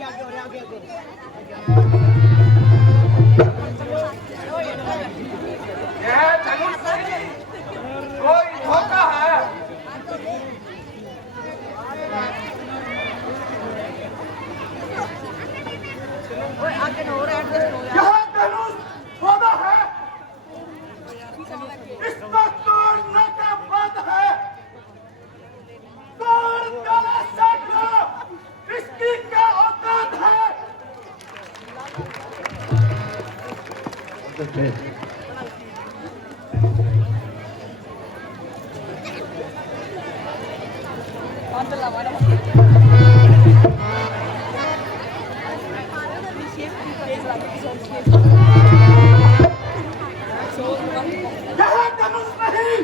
यह धनुष कोई धोखा है। यह धनुष सौदा है, इसको तोड़ने का पद है। तोड़ डाला सैकड़ों, इसकी क्या औकात है। यह धनुष नहीं,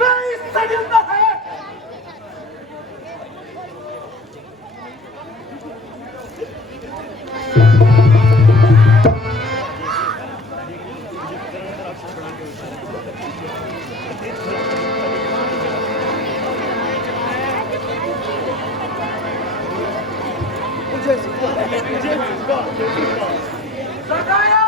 कोई षड्यंत्र है। सगाया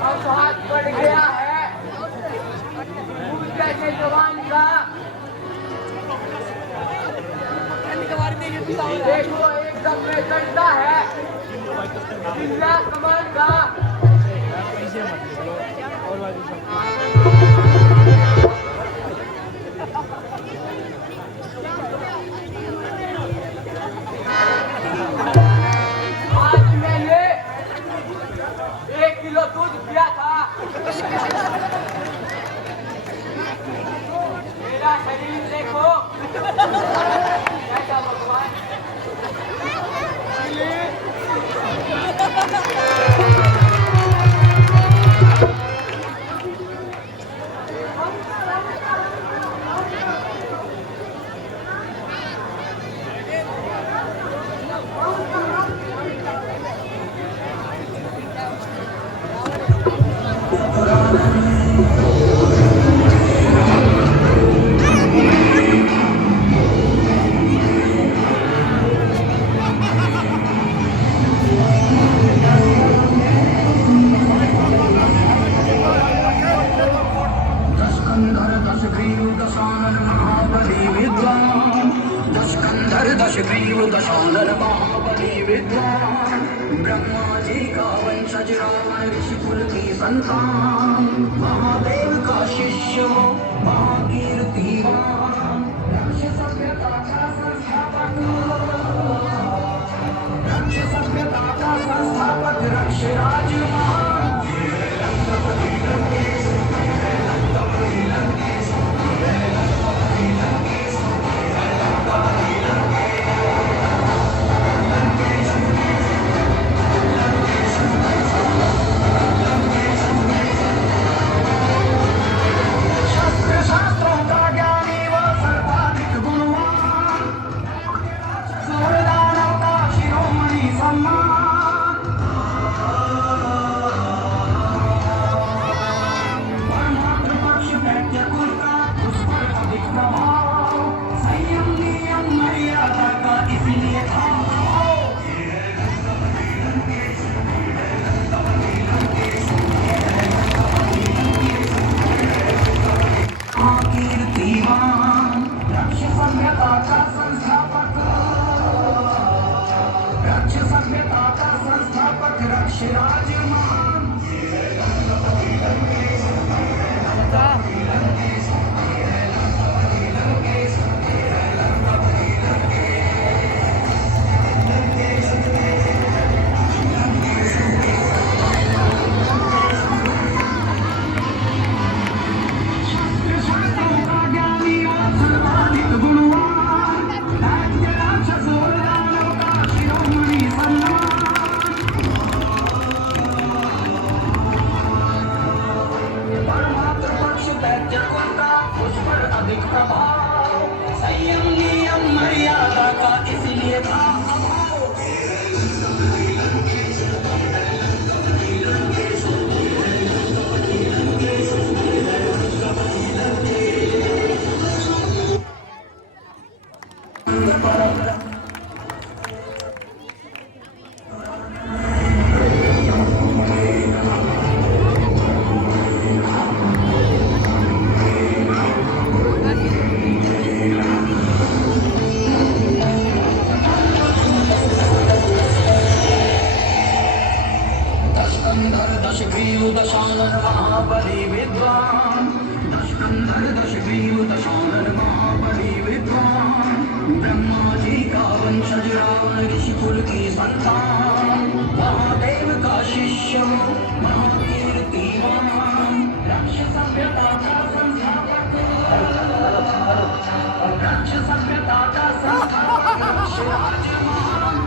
अब हाथ बढ़ गया है जैसे जवान का। देखो एकदम में डंडा है जिला कमान का। आज मैंने 1 किलो दूध पिया था। मेरा शरीर देखो कैसा भगवान। ब्रह्मा जी का वंशज रावण ऋषिकुल की संतान, महादेव का शिष्य वो महाकीर्तिवान, रक्ष सभ्यता का संस्थापक, रक्ष सभ्यता का संस्थापक, रक्ष राज महान। शास्त्रों का ज्ञानी वो सर्वाधिक गुणवान, सूरदानव का शिरोमणि सम्मान, परमात्र पक्ष दैत्य कुल का उस पर अधिक प्रभाव, संयम नियम मर्यादा का इसीलिए था प्रभाव। कीर्तिवान, रक्ष सभ्यता का संस्थापक, रक्ष सभ्यता का संस्थापक, रक्ष राज महान। शास्त्रों का ज्ञानी और सर्वाधिक गुणवान, दैत्य राक्षस और दानव का शिरोमणि सम्मान, परमात्र पक्ष दैत्य कुल का उस पर अधिक प्रभाव, संयम नियम मर्यादा का इसलिए था अभाव। दशकंधर दशग्रीव दशानन महाबली विद्वान, दशकंधर दशग्रीव दशानन महाबली विद्वान, ब्रह्मा जी का वंशज रावण ऋषिकुल की संतान, महादेव का शिष्य महाकीर्तिवान, रक्ष सभ्यता का संस्थापक, रक्ष सभ्यता का संस्थापक, रक्ष राज महान।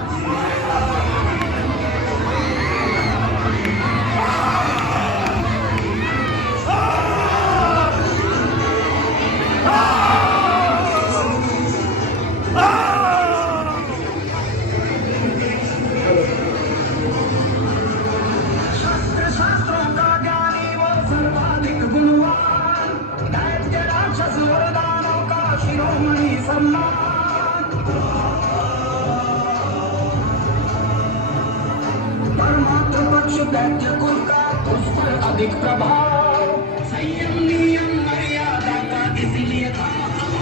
शास्त्रों का ज्ञानी वो सर्वाधिक गुणवान, दैत्य राक्षस और दानव का शिरोमणि सम्मान, परमात्र पक्ष दैत्य कुल का उस पर अधिक प्रभाव, संयम नियम मर्यादा का इसीलिए था अभाव।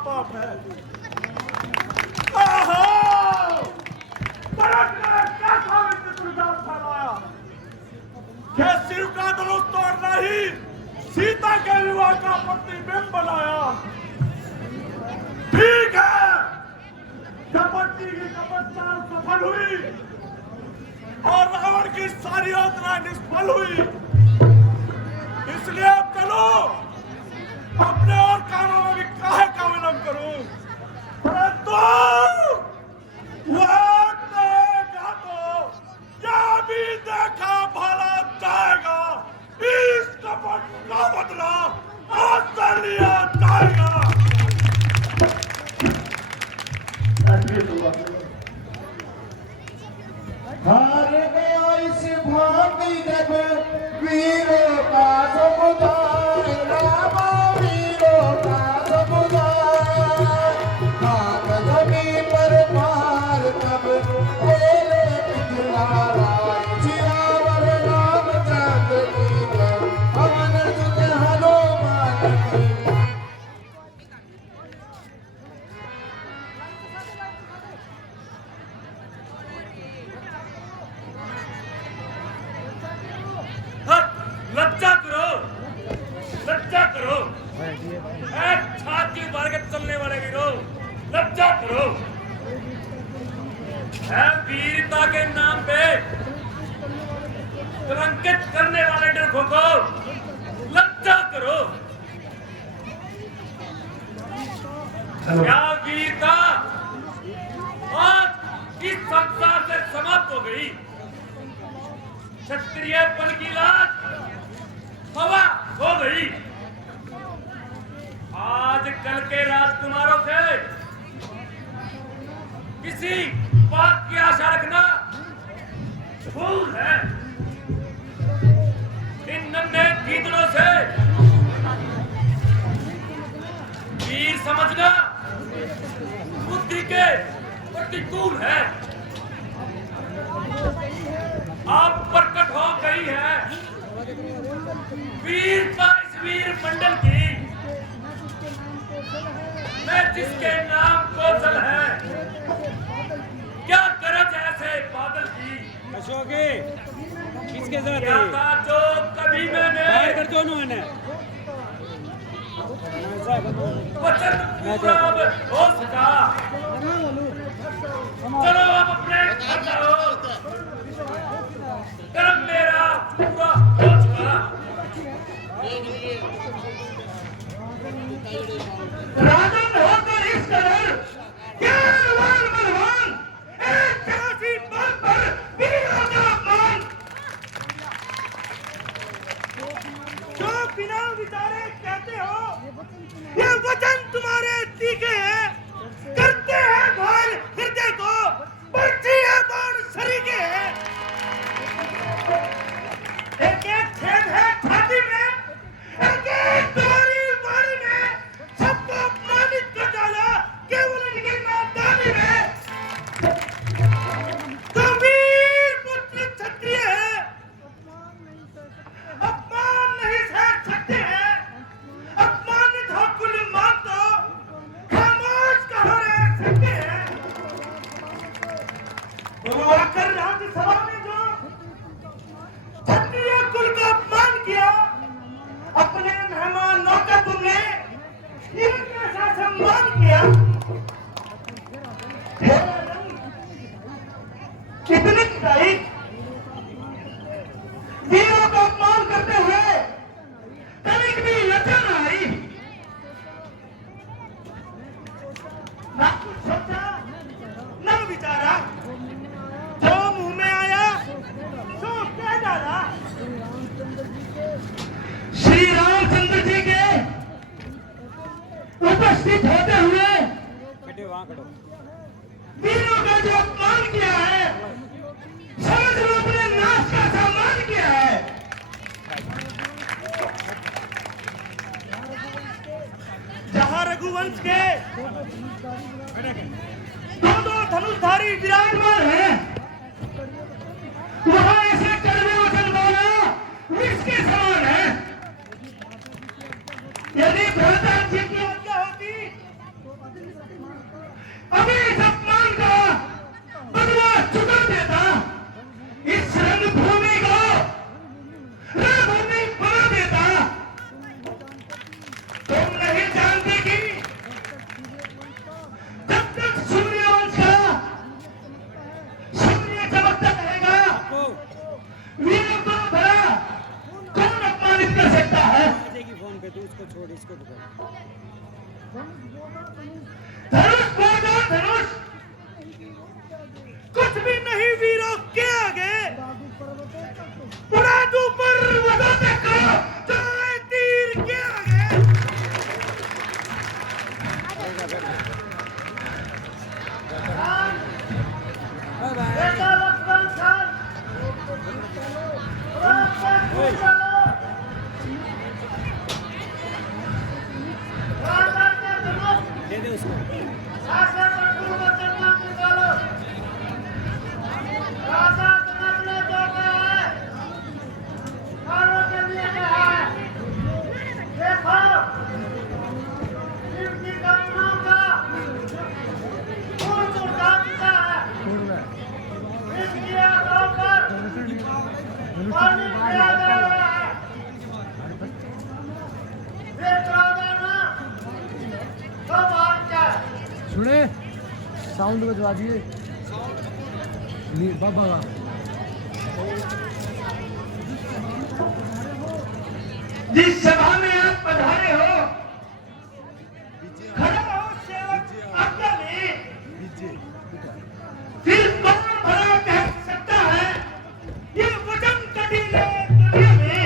पाप है। आहा! परख ने कैसा विचित्र फैलाया। क्या शिव का धनुष तोड़ना ही सीता के विवाह का प्रतिबिंब बनाया। ठीक है, कपट की कपट चाल सफल हुई और रावण की सारी योजना निष्फल हुई। इसलिए अब चलो, अपने और कामों में भी काहे का विलंब करूं। परंतु वक्त देगा तो क्या भी देखा भला जाएगा। इस कपट का बदला आज से लिया जाएगा। हार गया इस भांति जब वीरों का समुदाय, रामा वीरों का समुदाय। हाथ जमीन पर मार तब बोले पिघला राय, सियावर रामचंद्र की जय, पवन सुत हनुमान की। लज्जा करो, लज्जा करो। छाती मार के चलने वाले वीरों, लज्जा करो। वीरता के नाम पे कलंकित करने वाले डरपों को लज्जा करो। क्या वीरता आज इस संसार से समाप्त हो गई। क्षत्रिय पल की लाज हवा हो गई। आज कल के राजकुमारों से किसी बात की आशा रखना भूल है। इन नन्हे गीदड़ों से वीर समझना बुद्धि के प्रतिकूल है। आप प्रकट हो गई है वीर का इस वीर मंडल की। मैं जिसके नाम कौशल है, क्या गरज ऐसे बादल की। अशोके किसके साथ क्या था जो कभी मैंने बाहर कर दो उन्होंने वचन पूरा हो सका। चलो अब अपने घर जाओ, कर्म मेरा पूरा हो चुका। राजन होकर इस कदर ज्ञानवान बलवान, एक चौथी बल पर वीरों का अपमान। जो बिना विचारे कहते हो ये वचन तुम्हारे तीखे हैं, करते हैं घायल हृदय को, बढ़ती है बाण सरीखे हैं। एक एक छेद है छाती में, एक एक तुम्हारी वाणी में, सबको अपमानित कर डाला केवल इनकी नादानी में। तो वीर पुत्र क्षत्रिय है, अपमान नहीं सह सकते हैं। अपमानित हो कुल मान तो खामोश कहाँ रह सकते हैं। बुलवाकर राज्यसभा में जो क्षत्रिय कुल का अपमान किया, अपने मेहमानों का तुमने इनके साथ सम्मान किया। कितनी पिटाई, वीरों का अपमान करते हुए तनिक भी लज्जा न आई। ना कुछ सोचा ना विचारा, जो मुंह में आया सो कह डाला। श्री रामचंद्र जी के उपस्थित होते हुए वहां खड़ो। वीरों का जो अपमान किया है, समझ लो अपने नाश का सम्मान किया है। जहां रघुवंश के दो धनुषधारी विराजमान हैं, वहां ऐसे कड़वे वचन बोलना विष के समान है। यदि भरतन जी की आज्ञा होती धनुष बोझो धनुष, कुछ भी नहीं वीरों के आगे, उड़ा दूं पर्वतों तक जाए तीर के आगे। बाय बाय बेटा लक्ष्मण खान, दे दे उसको सुने साउंड बजवा दिए बाबा जिस सभा में आप पधारे हो, खड़ा हो सेवक आज्ञा में, फिर कौन भला कह सकता है ये वचन कटीले दुनिया में।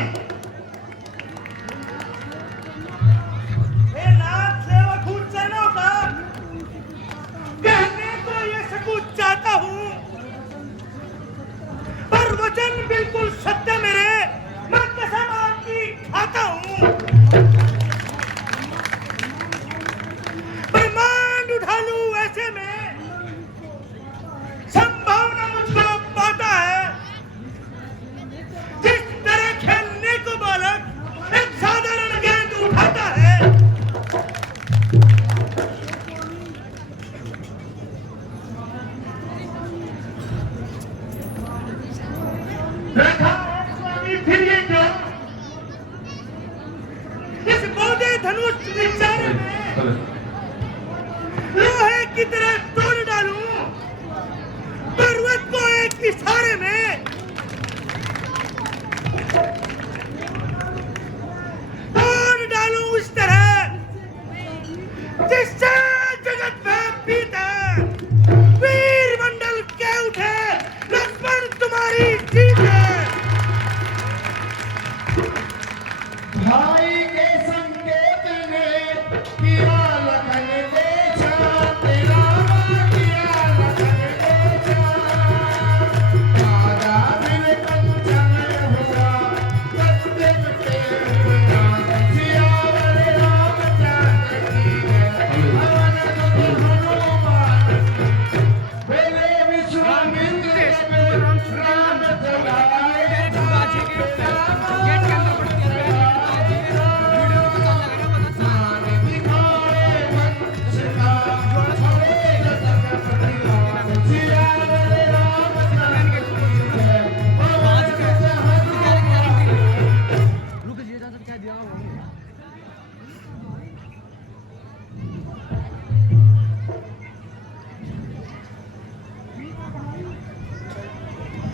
हे नाथ सेवक हूँ चैनों का, कहने को ये सकूत चाहता हूँ, पर वचन बिल्कुल सत्य मेरे, मैं कसम आपकी खाता हूँ। ब्रह्मांड उठा लूं ऐसे में संभावना मुझको पाता है, जिस तरह खेलने को बालक एक साधारण गेंद उठाता है। देखा है स्वामी फिर ये जो इस बौद्धे धनुष विचारे में लोहे की तरह तोड़ डालूं पर्वत को एक इशारे में। तोड़ डालूं उस तरह जिससे जगत में पीते वीर मंडल के उठे लक्ष्मण तुम्हारी जीत है। भाई के संकेत ने किया लखन बेचा, तेरा किया लखन बेचा। राजा बिन कंचन हुआ, सत्य के राम सियावर रामचंद्र की जय। पवन सुत हनुमान बोले विश्वामित्र राम चलाए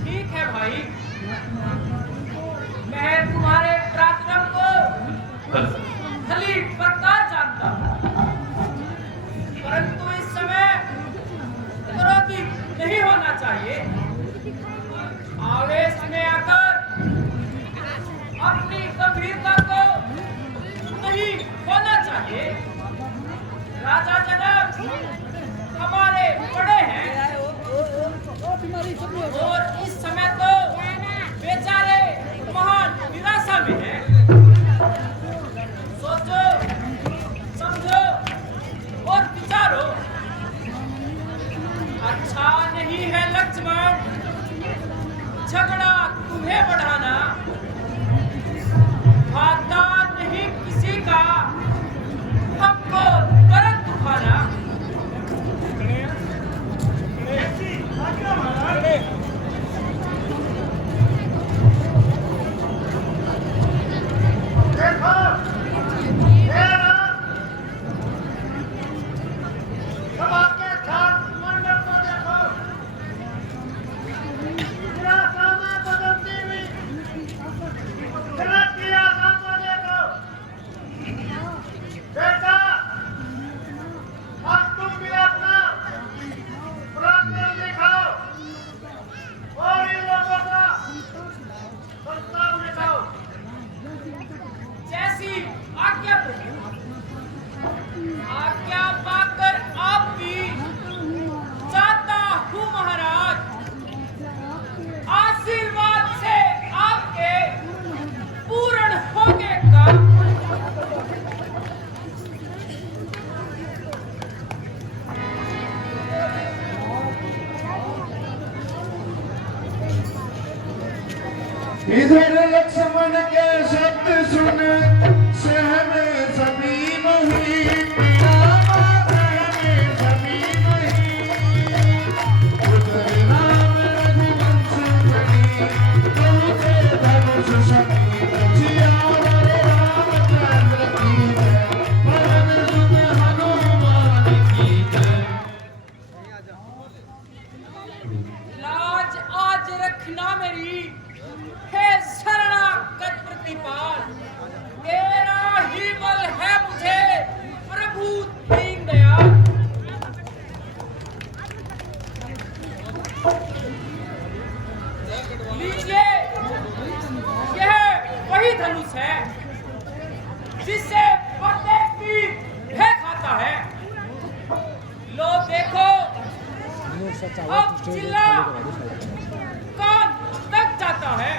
ठीक है भाई, मैं तुम्हारे पराक्रम को भली प्रकार जानता हूं, परंतु इस समय क्रोधित नहीं होना चाहिए। आवेश में आकर अपनी गंभीरता को नहीं खोना चाहिए। राजा जनक हमारे बड़े हैं और इस समय तो बेचारे महान निराशा में हैं। सोचो, समझो और विचारो। अच्छा नहीं है लक्ष्मण झगड़ा तुम्हें बढ़ाना, भाता नहीं किसी का हमको करत दुखाना। ऐसी आज्ञा महाराज। इधर लक्ष्मण के शब्द सुन सहमे सभी नहीं, रामा सहमे सभी नहीं। उधर राम रघुवंश बनी, बहुते धनुष शक्ति सियावर रामचंद्र की जय, पवन सुत हनुमान की जय। लाज आज रखना मेरी, हे शरणागत प्रतिपाल, तेरा ही बल है मुझे प्रभु दीन दयाल। लीजिए, यह वही धनुष है जिससे प्रत्येक वीर भय खाता है। लो देखो, अब चिल्ला कौन तक जाता है।